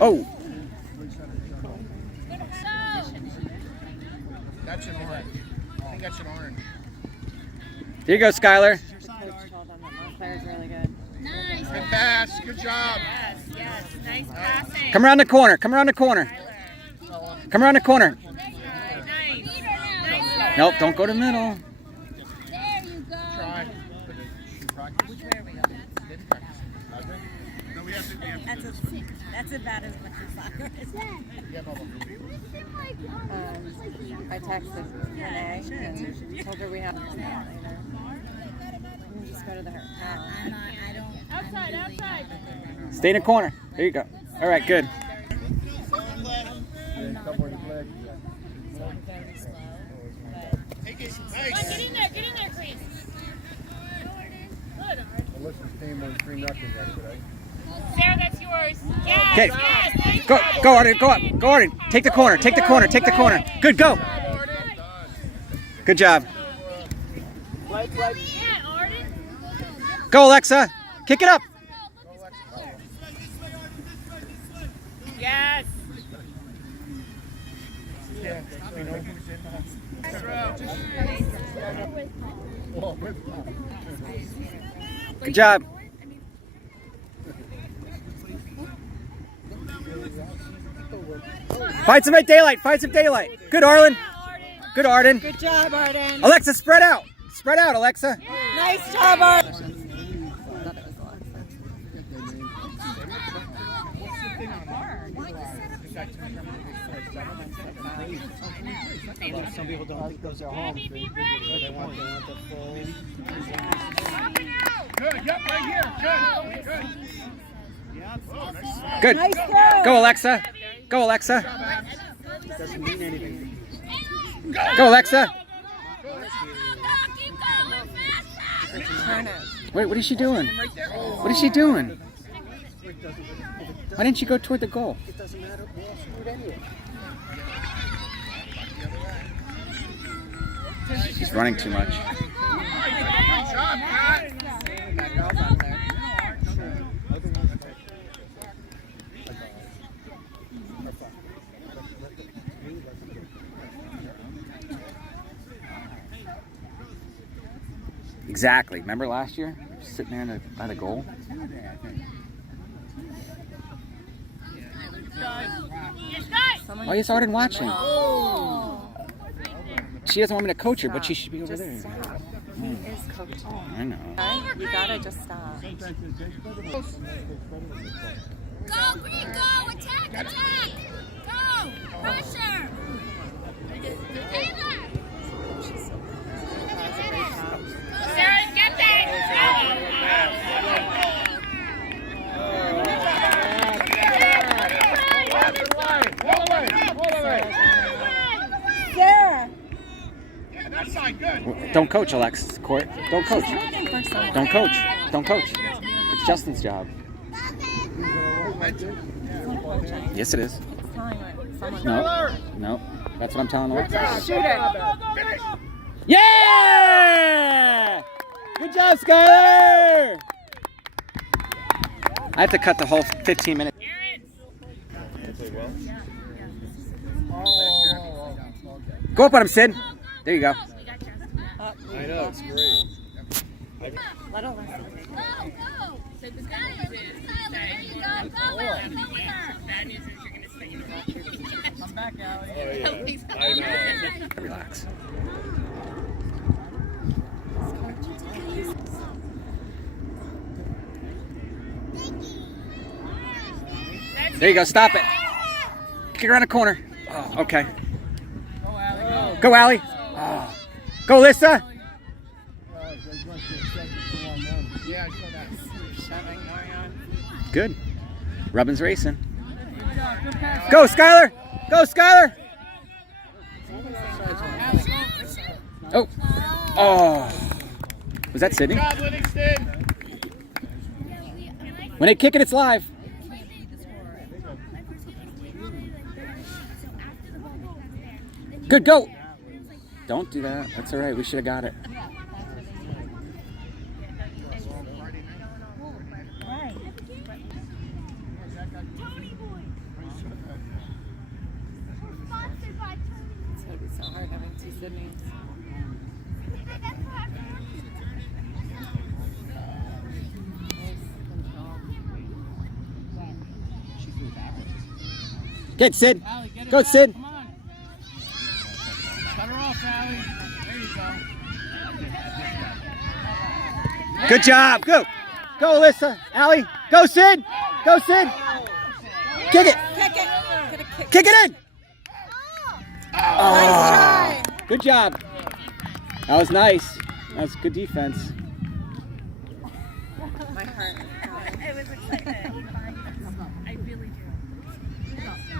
Oh. That's an orange. I think that's an orange. Here you go, Skylar. Claire's really good. Nice. Good pass. Good job. Yes, yes. Nice passing. Come around the corner. Come around the corner. Come around the corner. Nice. Nice. Nope, don't go to the middle. There you go. Try. Which way are we going? No, we have to. That's about as much as soccer is. I texted Renee and told her we have to later. We just go to the house. I don't. Outside, outside. Stay in the corner. There you go. All right, good. Take it. Get Nice. in there, Chris. Good, Alyssa's team won 3-0 yesterday. Sarah, that's yours. Yes, Okay. yes. Nice Go, job. go, Arden. Go up. Go, Arden. Take the corner. Take the corner. Take the corner. Good, go. Good job. Yeah, Arden. Go, Alexa. Kick it up. Yes. Good job. Find some daylight. Find some daylight. Good, Arlen. Good, Arden. Good job, Arden. Alexa, spread out. Spread out, Alexa. Nice job, Arden. Some people don't think those are home. They want the full. Good. Yep, right here. Good. Good. Good. Nice throw. Go, Alexa. Go, Alexa. Doesn't mean anything. Go, Alexa. Keep going. Fast. Turn it. Wait, what is she doing? What is she doing? Why didn't she go toward the goal? It doesn't matter. Anyway. She's running too much. Good job, Pat. That girl's out there. Exactly. Remember last year? Sitting there by the goal? Oh, yes, Arden watching. She doesn't want me to coach her, but she should be over there. Stop. He is coaching. I know. Okay? You gotta just stop. Go, Green, go. Attack, attack. Go. Pressure. Taylor. Sarah, get that. Sarah. Yeah, that side. Good. Don't coach, Alex. Court. Don't coach. Don't coach. Don't coach. It's Justin's job. Yes, it is. It's telling her someone. No. No. That's what I'm telling Alexa. Shoot it. Yeah! Good job, Skylar! I have to cut the whole 15 minutes. Go up on him, Sid. There you go. I know, it's great. Let her listen. Go, go. There you go. Go with her. Go with her. Bad news is you're going to stay in the Come back, Allie. I know. Relax. There you go. Stop it. Kick it around the corner. Oh, okay. Go, Allie. Oh. Go, Lissa. Yeah, I saw that. Shoving going on. Good. Rubbin's racing. Go, Skylar. Go, Skylar. Oh. Oh. Was that Sydney? Good job, Livingston. When they kick it, it's live. Good, go. Don't do that. That's all right. We should have got it. Tony boy. see Sydney's. Good, Sid. Allie, get it Go, back. Sid. Come on. Cut her off, Allie. There you go. Good job. Go. Go, Alyssa. Allie. Go, Sid. Go, Sid. Kick it. Kick it. Get a kick. Kick it in. Nice try. Good job. That was nice. That was good defense. My heart. It was exciting. I really do. You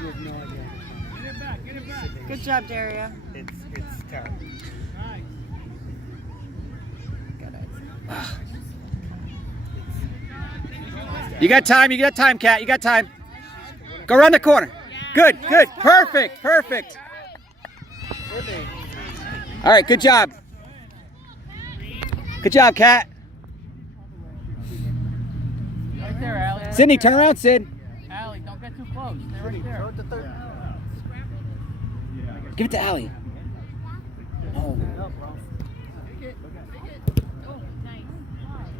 have no idea. Get it back. Get it back. Good job, Daria. It's terrible. Nice. Good. You got time. You got time, Kat. You got time. Go around the corner. Good. Good. Perfect. Perfect. All right. Good job. Good job, Kat. Right there, Allie. Sydney, turn around, Sid. Allie, don't get too close. Stay right there. Give it to Allie. Oh.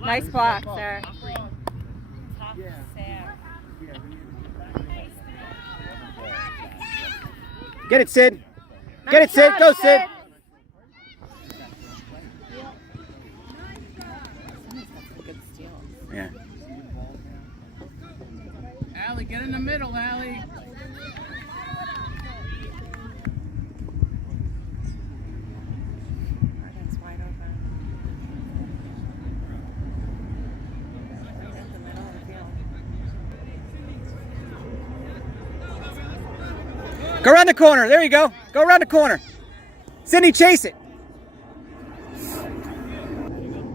Nice block, Sarah. Get it, Sid. Get it, Sid. Go, Sid. Good steal. Yeah. Allie, get in the middle, Allie. Arden's wide open. Right in the middle of the field. Go around the corner. There you go. Go around the corner. Sydney, chase it.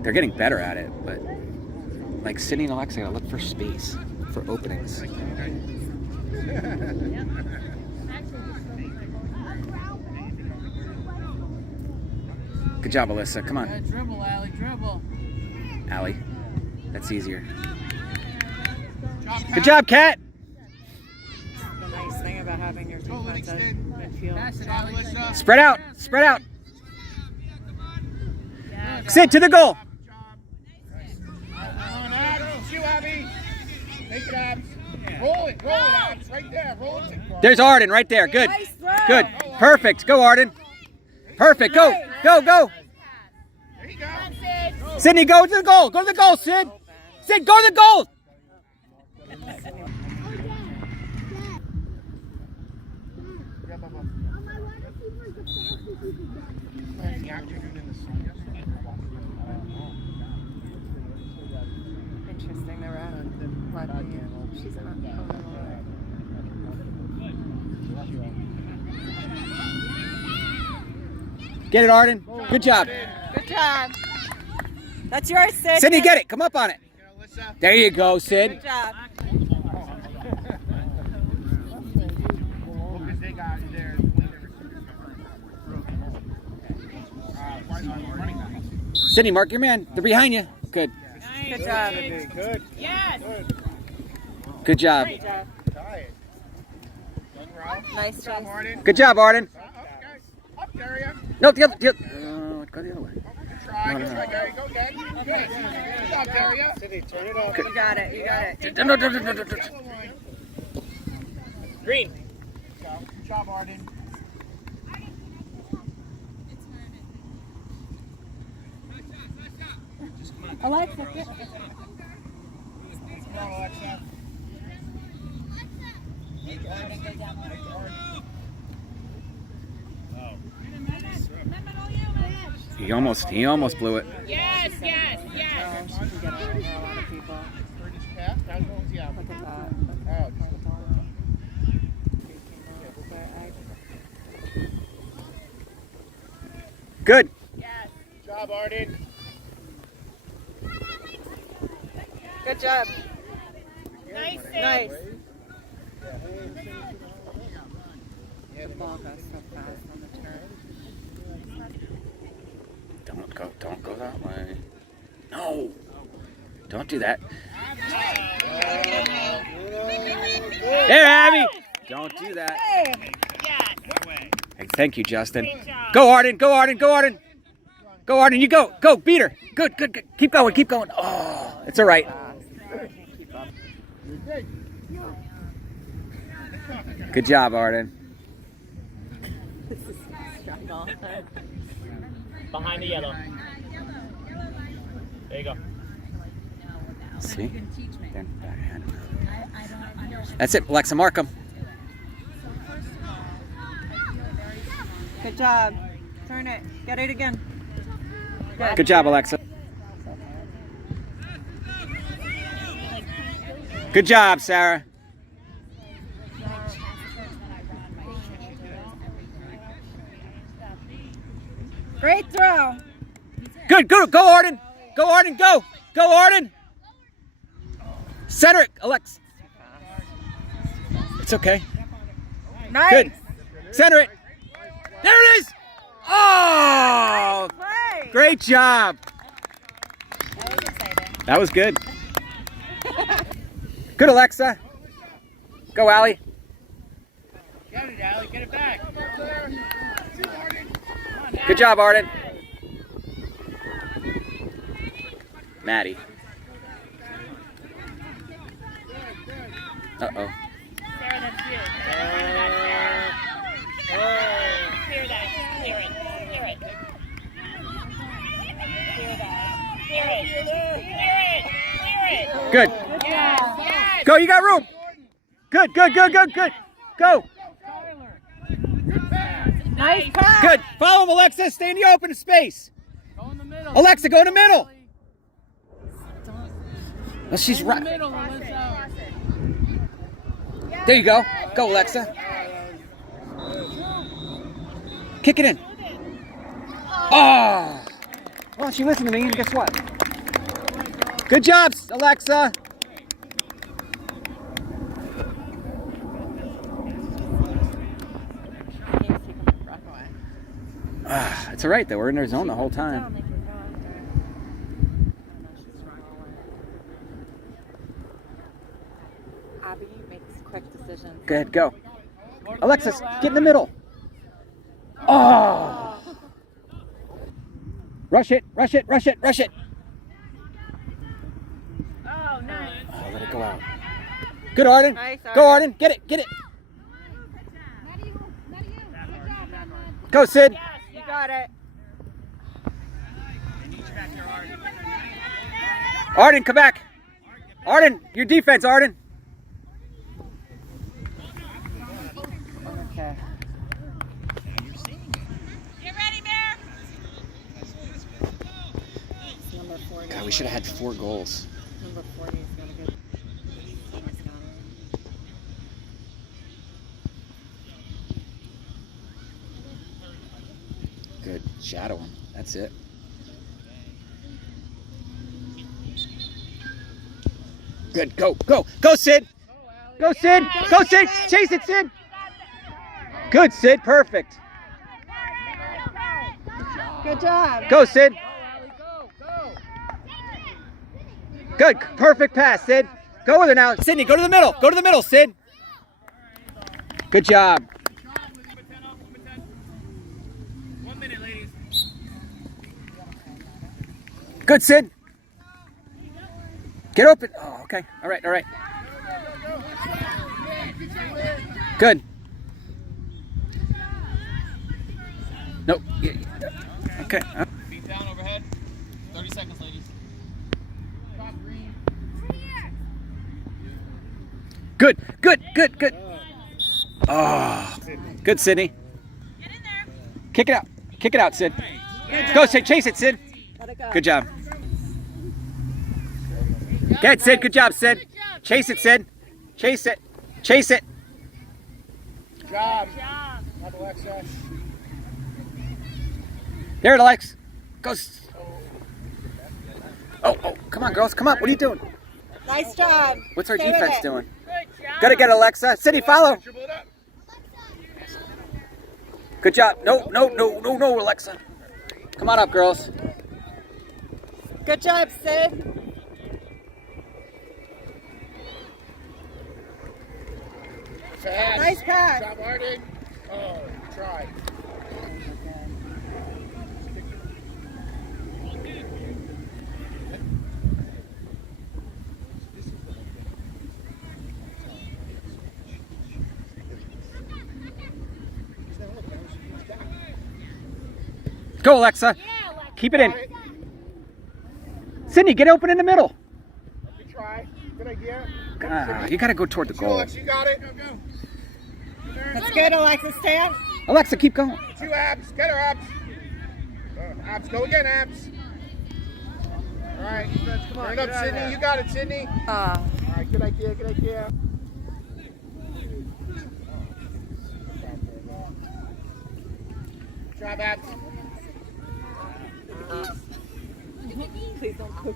They're getting better at it, but like Sydney and Alexa gotta look for space, for openings. Good job, Alyssa. Come Yeah, on, dribble, Allie, dribble. Allie. That's easier. Drop Good job, Kat. The nice thing about having your defense at midfield. Pass it, Allie. Spread out. Spread out. Sid to the goal. Come on, Abs. You, Abby. Take it, Abs. Roll it, Abs. Right there. Roll it. There's Arden right there. Good. Nice throw. Good. Perfect. Go, Arden. Perfect. Go. Go, go. There you go. Sydney, go to the goal. Go to the goal, Sid. Sid, go to the goal. Interesting. They were out of Latvia. She's not Get it, Arden. Good job. Good job. That's yours, Sid. Sydney, get it. Come up on it. There you go, Sid. Good job. Because they got their running back. Sydney, mark your man. They're behind you. Good. Good job. Good. Yes. Good job. Good job. Tie it. Young Ralph. Nice Good job, job. Arden. Good job, Arden. Up, guys. Up, Daria. No, the other. Go the other way. Good try. Good try, Daria. Go, Dad. Good. Good job, Daria. Sydney, turn it up. You got it. You got it. No. Yellow line. Green. Good job, Arden. Alexa, get Come on, Alexa. He almost blew it. Yes, yes, Oh, yes. she can get it over a lot of people. Curtis Cap. How goes the apple? Look at that. Oh, just Good. Yes. good job, Arden. Good job. Nice. Nice. Yeah, The ball goes so fast on the turn. Don't go that way. No. Don't do that. There, Abby. Don't do that. Yes. Hey, thank you, Justin. Go, Arden. Go, Arden. Go, Arden. Go, Arden. You go. Go. Beat her. Good, good, good. Keep going. Keep going. Oh, it's all right. Good job, Arden. Behind the yellow. There you go. See? That's it, Alexa. Mark him. Good job. Turn it. Get it again. Good job, Alexa. Good job, Sarah. Great throw. Good, good. Go, Arden. Go, Arden. Go. Go, Arden. Center it, Alexa. It's okay. Nice. Good. Center it. There it is. Oh, Play. great job. That was exciting. That was good. Good, Alexa. Go, Allie. Get it, Allie. Get it back. Good job, Arden. Maddie. Uh-oh. Sarah, that's you. Clear that. Clear it. Clear it. Clear that. Clear it. Clear it. Clear it. Good. Yes. Go, you got room. Good, good, good, good, good. Go. Nice pass. Good. Follow him, Alexa. Stay in the open space. Go in the middle. Alexa, go in the middle. Well, she's right. Middle, Alyssa. There you go. Go, Alexa. Kick it in. Oh. Well, she listened to me, and guess what? Good job, Alexa. It's all right, though. We're in their zone the whole time. Abby makes quick decisions. Go ahead, go. Alexis, get in the middle. Oh. Rush it, rush it, rush it, rush it. Oh, nice. Oh, let it go out. Good, Arden. Nice, Go, Arden. Arden. Get it, get it. Go, Sid. You got it. Arden, come back. Arden, your defense, Arden. Okay. Get ready, Bear. Number 40. God, we should have had 4 goals. Number 40 is got a good. Good. Shadow him. That's it. Good. Go, go. Go, Sid. Go, Sid. Go, Sid. Chase it, Sid. Good, Sid. Perfect. Good job. Go, Sid. Go, go. Good. Perfect pass, Sid. Go with it now. Sydney, go to the middle. Go to the middle, Sid. Good job. 1 minute, ladies. Good, Sid. Get open. Oh, okay. All right, all right. Good. Nope. Okay. Feet down overhead. 30 seconds, ladies. Good, good, good, good. Oh, good, Sydney. Get in there. Kick it out. Kick it out, Sid. Go, Sid. Chase it, Sid. Let it go. Good job. Get it, Sid. Good job, Sid. Chase it, Sid. Chase it. Chase it. Good job. Good job. Not Alexa. There it, Alex. Go. Oh, oh, come on, girls. Come on. What are you doing? Nice job. What's our Stay with defense it. doing? Good job. Gotta get Alexa. Sydney, follow. Dribble it up. Good job. No, no, no, no, no, Alexa. Come on up, girls. Good job, Sid. Pass. Nice pass. Good job, Arden. Oh, try. Go, Alexa. Keep it in. Sydney, get open in the middle. Good try. Good idea. You got to go toward the goal. Alex, you got it. Go, go. That's good, Alexis. Stay up. Alexa, keep going. 2 abs. Get her abs. Abs. Go again, abs. All right. Turn it up, Sydney. You got it, Sydney. All right. Good idea. Good idea. Good job, abs. Please don't push.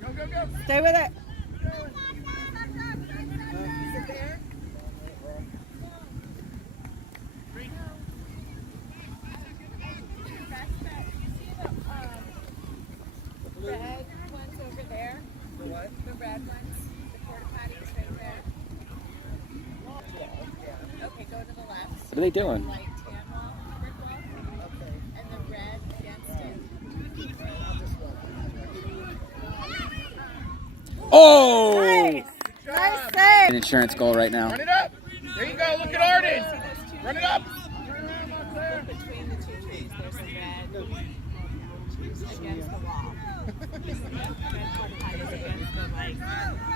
Go, go, go. Stay with it. Red ones over there. The what? The red ones. The porta potties right there. Okay, go to the left. What are they doing? Light tan wall, brick wall. Okay. And the red against it. Oh! Nice save. An insurance goal right now. Run it up. There you go. Look at Arden. Run it up. Between the two trees, there's the red against the wall. Red porta potties against the like.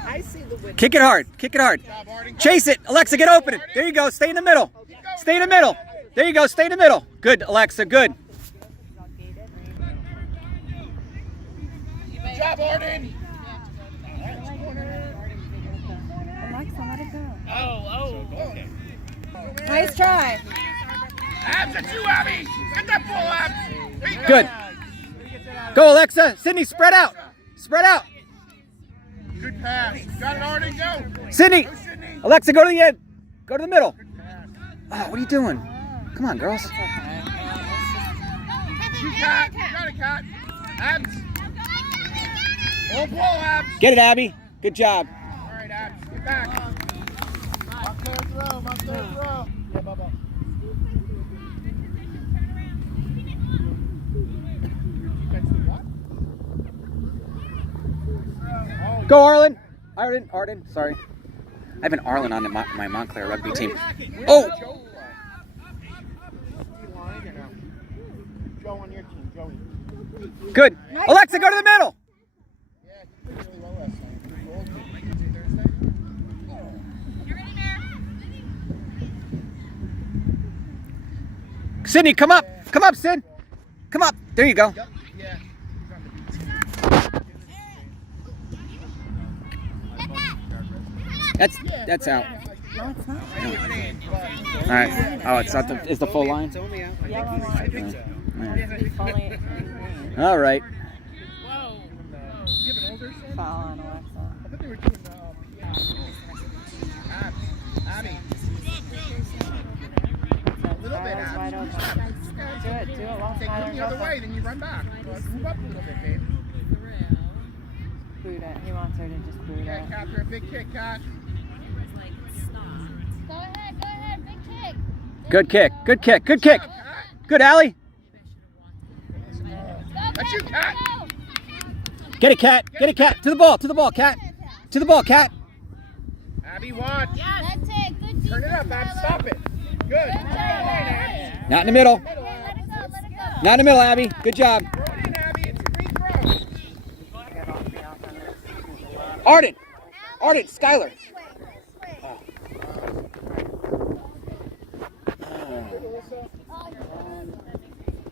I see the window. Kick it hard. Kick it hard. Good job, Arden. Chase it. Alexa, get open. There you go. Stay in the middle. Stay in the middle. There you go. Stay in the middle. Good, Alexa. Good. Good job, Arden. Alexa, let it go. Oh, okay. Nice try. Abs at you, Abby. Get that ball, Abs. There you go. Good. Go, Alexa. Sydney, spread out. Spread out. Good pass. Got it, Arden. Go. Sydney. Go, Sydney. Alexa, go to the end. Go to the middle. Oh, what are you doing? Come on, girls. You cat. You got it, cat. Abs. Oh, ball, Abs. Get it, Abby. Good job. All right, Abs. Get back. Up there, throw. Up there, throw. Yeah, Bubba. Go, Arlen. Arden. Sorry. I have an Arlen on my Montclair rugby team. Oh! Joe on your team, Joey. Good. Alexa, go to the middle. Yeah, he played really well last night. Sydney, come up. Come up, Sid. Come up. There you go. Yep. Yeah. That's out. No, it's not. All right. Oh, it's not the. Is the full line? Yellow line. Fully in green. All right. Foul on Alexa. I thought they were doing Abby. A little bit, Skylar's wide Abby. open. Do it while They come the other Skylar's way, open. then you run back. Move up a little bit, babe. Boot it. He wants her to just boot Yeah, it. Cat, for a big kick, Cat. Go ahead, big kick. Good kick. Good kick. Good kick. Good, Allie. That's you, Cat. Get it, Cat. Get it, Cat. To the ball. To the ball, Cat. To the ball, Cat. Abby, watch. That's it. Good defense. Turn it up, Abby. Stop it. Good. Not in the middle. Okay, let it go. Let it go. Not in the middle, Abby. Good job. Throw it in, Abby. It's a free throw. Get off the offense. Arden. Skylar.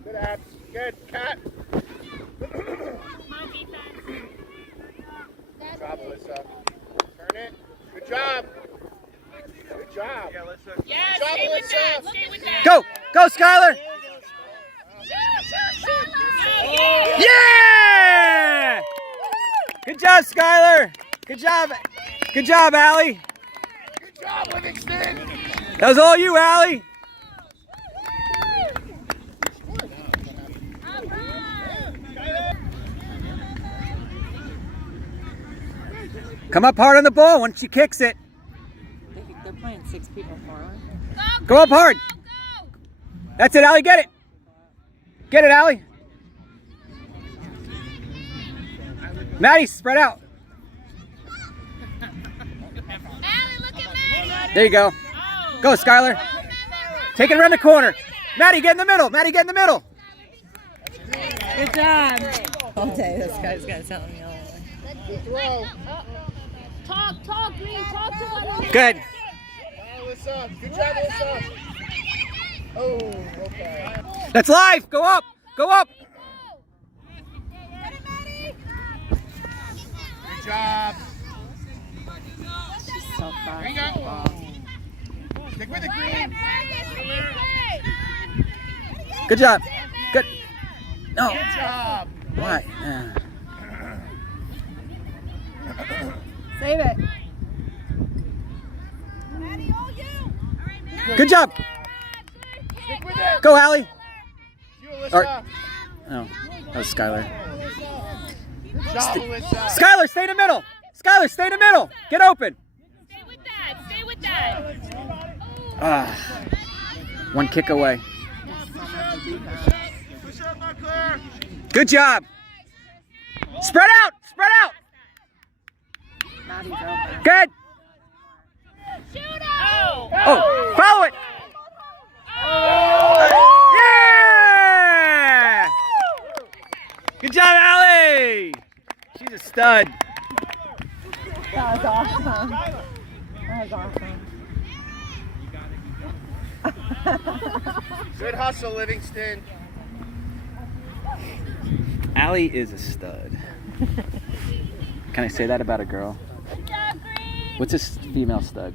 Good, Abs. Good, Cat. Good job, Alyssa. Turn it. Good job. Good job. Yeah, Good job, stay with that. Alyssa. Stay with that. Go. Go, Skylar. Yeah! Good job, Skylar. Good job. Good job, Allie. Good job, Livingston. That was all you, Allie. Come up hard on the ball once she kicks it. They're playing 6 people forward. Go up hard. That's it, Allie. Get it. Get it, Allie. Maddie, spread out. There you go. Go, Skylar. Take it around the corner. Maddie, get in the middle. Maddie, get in the middle. Good job. All day, this guy's gonna tell me all. Good throw. Talk, Green. Talk to one another. Good. Alyssa. Good job, Alyssa. Oh, okay. That's live. Go up. Go up. Good job. She's so fast. There you go. Stick with the green. Good job. Good. No. Good job. Why? Save it. Good job. Stick with it. Go, Allie. You, Alyssa. Or- Oh, that was Skylar. Good job, Alyssa. Skylar, stay in the middle. Skylar, stay in the middle. Get open. Stay with that. Stay with that. Ah, one kick away. Good job. Spread out. Spread out. Maddie's open. Good. Shoot Oh, follow it. Yeah. Good job, Allie. She's a stud. That was awesome. That was awesome. Good hustle, Livingston. Allie is a stud. Can I say that about a girl? What's a female stud?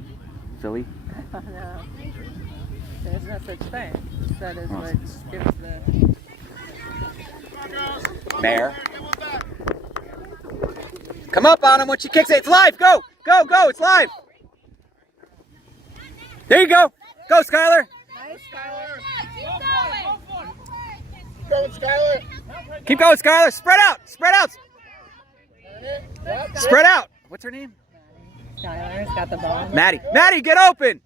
Philly? Oh, no. There's no such thing. That is what gives the... Mare. Come up on him when she kicks it. It's live. Go. Go, go. It's live. There you go. Go, Skylar. Nice, Skylar. Go, Skylar. Keep going, Skylar. Spread out. Spread out. Spread out. What's her name? Skylar's got the ball. Maddie. Maddie, get open.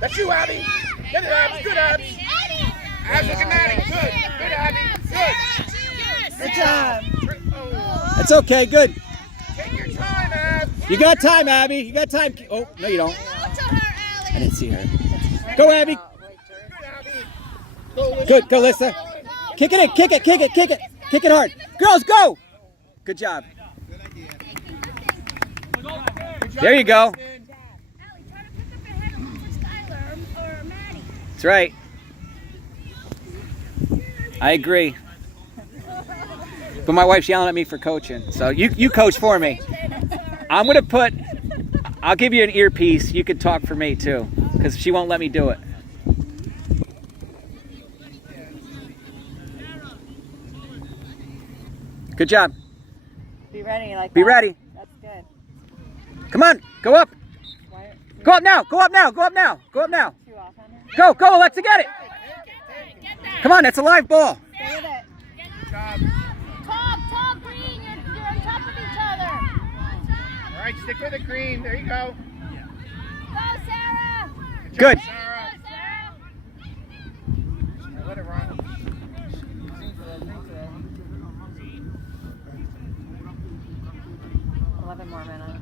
That's you, Abby. Get it, Abby. Good, Abby. Abby, look at Maddie. Good. Good, Abby. Good. Good job. It's okay. Good. Take your time, Abby. You got time, Abby. You got time. Oh, no, you don't. I didn't see her. Go, Abby. Good. Go, Lissa. Kick it in. Kick it. Kick it. Kick it. Kick it hard. Girls, go. Good job. There you go. That's right. I agree. But my wife's yelling at me for coaching. So you coach for me. I'll give you an earpiece. You can talk for me too. Because she won't let me do it. Good job. Be ready. Like Be that. ready. That's good. Come on. Go up. Why, Go up now. Go up now. Go up now. Go up now. too off on her? Go. Go, Alexa. Get it. Come on. That's a live ball. Stay with it. Talk, Green. You're on top of each other. All right, stick with the green. There you go. Go, Sarah. Good. Sarah. Go, Sarah. Let it run. 11 more minutes.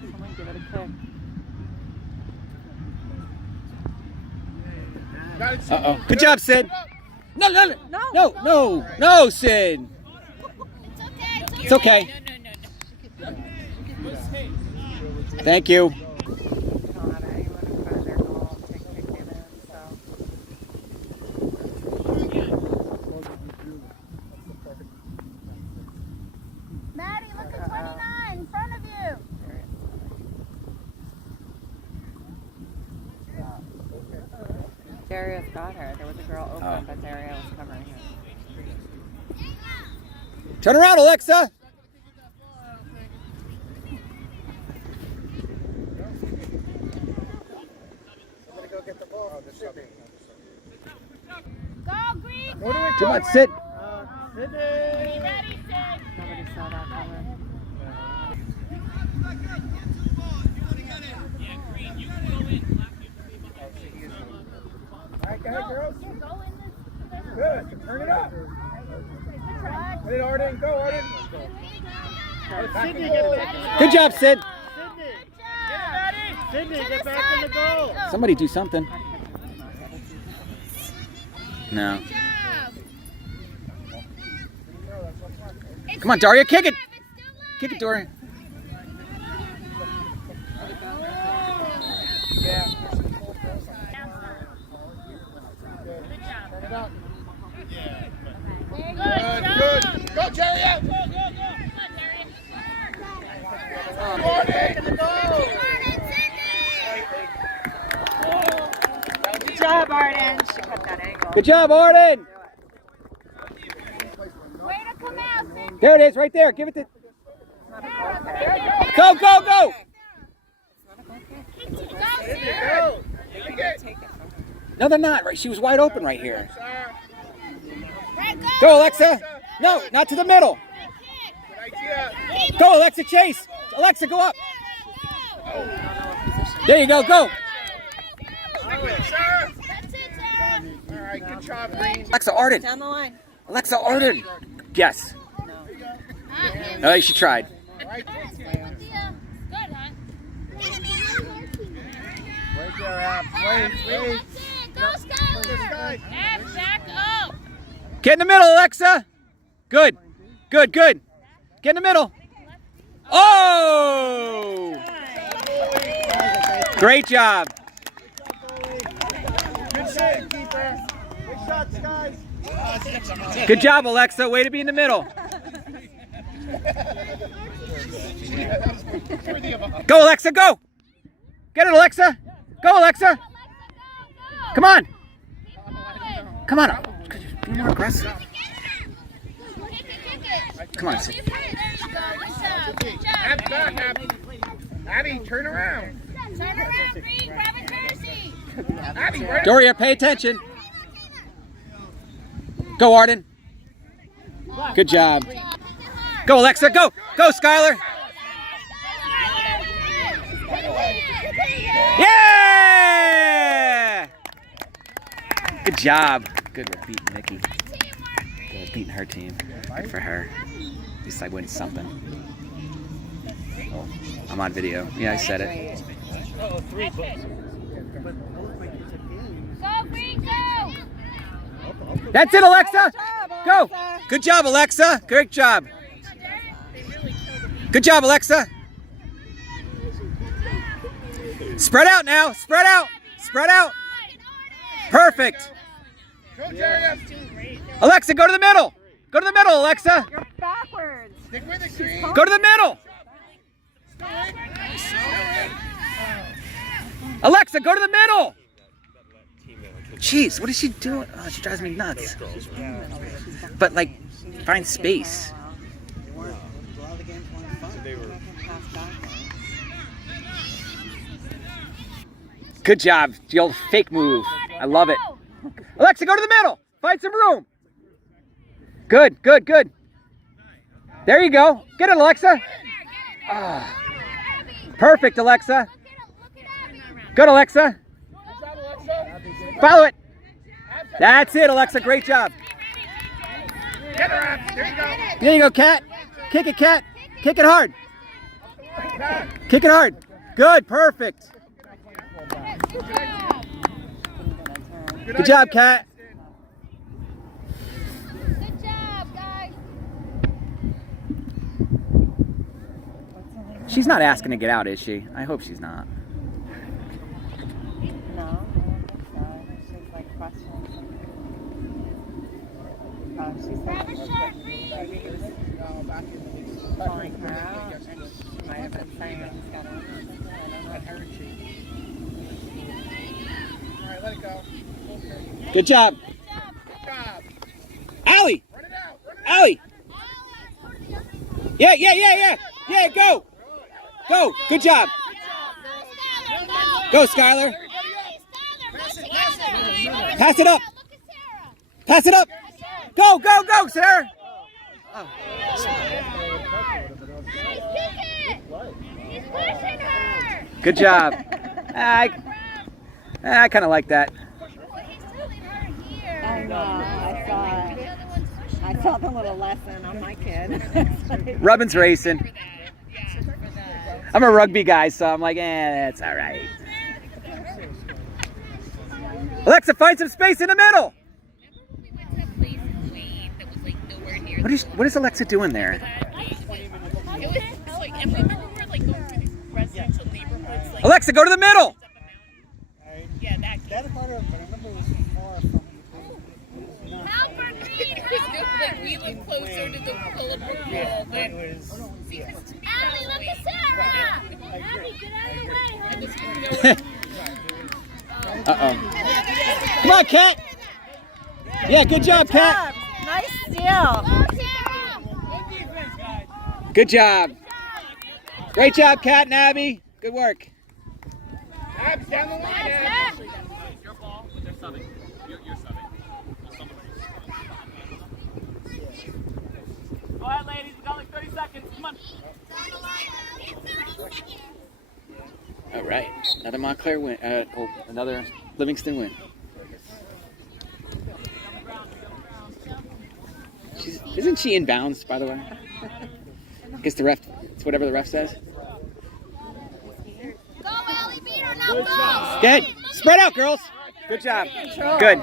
Someone give it a kick. Got it, Sid. Uh-oh. Good job, Sid. No, No. No, Sid. It's okay. Thank you. We don't have anyone in front of their goal to kick it in, so. Maddie, look at 29 in front of you. Darius got her. There was a girl open, Oh. but Daria was covering her. Turn around, Alexa. Go get the ball. Oh, Go, Green. Come on, sit. Sydney. Ready, Sid. Nobody saw that coming. All right, go ahead, girls. Go in this. Good. Turn it up. Good try. Put it, Arden. Go, Arden. Sydney, get back in the goal. Good job, Sid. Sydney, get back in the goal. Somebody do something. No. Come on, Daria, kick it. Kick it, Daria. Yeah. Good job. Good. Go, Jerry. Out. Arden. In the goal. Good job, Arden. She cut that angle. Good job, Arden. Way to come out, Sid. There it is, right there. Give it to. Go, go, go. Go, Sid. Go. Take it. No, they're not. Right, she was wide open right here. Right, Go, Alexa. No, not to the middle. Good idea. Go, Alexa, chase. Alexa, go up. There you go, go. Stick with it, Sarah. That's it, Sarah. All right, good job, Green. Alexa, Arden. Down the line. Alexa, Arden. Yes. Oh, she tried. All right. Good, huh? Wait there, Abs. Wait. Go, Skylar. Guys. Abs, back up. Get in the middle, Alexa. Good. Good, good. Get in the middle. Oh! Great job. Good save, keeper. Good shots, guys. Good job, Alexa. Way to be in the middle. Go, Alexa, go. Get it, Alexa. Go, Alexa. Come on. Come on. Be more aggressive. Come on, Sid. There you go. Good job. Abs back, Abby. Abby, turn around. Turn around, Green. Grab a jersey. Abby, right. Doria, pay attention. Go, Arden. Good job. Go, Alexa. Go. Go, Skylar. Yeah! Good job. Good beating Nikki. Good beating her team. Good for her. At least I win something. Oh, I'm on video. Yeah, I said it. Oh, 3 books. Go, Green, go. That's it, Alexa. Go. Good job, Alexa. Great job. Good job, Alexa. Spread out now. Spread out. Spread out. Perfect. Go, Jerry. Alexa, go to the middle. Go to the middle, Alexa. You're backwards. Stick with it, Green. Go to the middle. Alexa, go to the middle. Jeez, what is she doing? Oh, she drives me nuts. But, like, find space. Good job. The old fake move. I love it. Alexa, go to the middle. Find some room. Good, good, good. There you go. Get it, Alexa. Ah. Perfect, Alexa. Good, Alexa. Follow it. That's it, Alexa. Great job. Get her, Abs. There you go. There you go, Cat. Kick it, Cat. Kick it hard. Kick it hard. Good, perfect. Good job, Cat. Good job, guys. She's not asking to get out, is she? I hope she's not. No, I don't think so. She's like questioning something. She Grab a said shirt, Green. calling her out, and she might have been saying that he's got to. I don't know. All right, let it go. Good job. Good job. Allie. Run it out. Run it out. Allie. Yeah, yeah, yeah, yeah. Yeah, go. Go. Good job. Go, Skylar. Pass it up. Pass it up. Go, go, go, Sarah. Oh. He's pushing her. Good job. I kind of like that. He's telling her here. I know. I saw the little lesson on my kid. Rubbin's racing. I'm a rugby guy, so I'm like, that's all right. Alexa, find some space in the middle. What is Alexa doing there? Alexa, go to the middle. That part of it, I remember it was far from. We live closer to the Phillipsburg wall than Allie, look at Sarah. Abby, get out of the way, honey. Uh-oh. Come on, Kat. Yeah, good job, Kat. Nice steal. Good job. Great job, Kat and Abby. Good work. Abs down the line, Abs. Your ball, but they're subbing. You're subbing. Go ahead, ladies. We got like 30 seconds. Come on. All right. Another Montclair win. Another Livingston win. Isn't she in bounds, by the way? I guess the ref, it's whatever the ref says. Go, Allie, beat her, now go. Good. Spread out, girls. Good job. Good.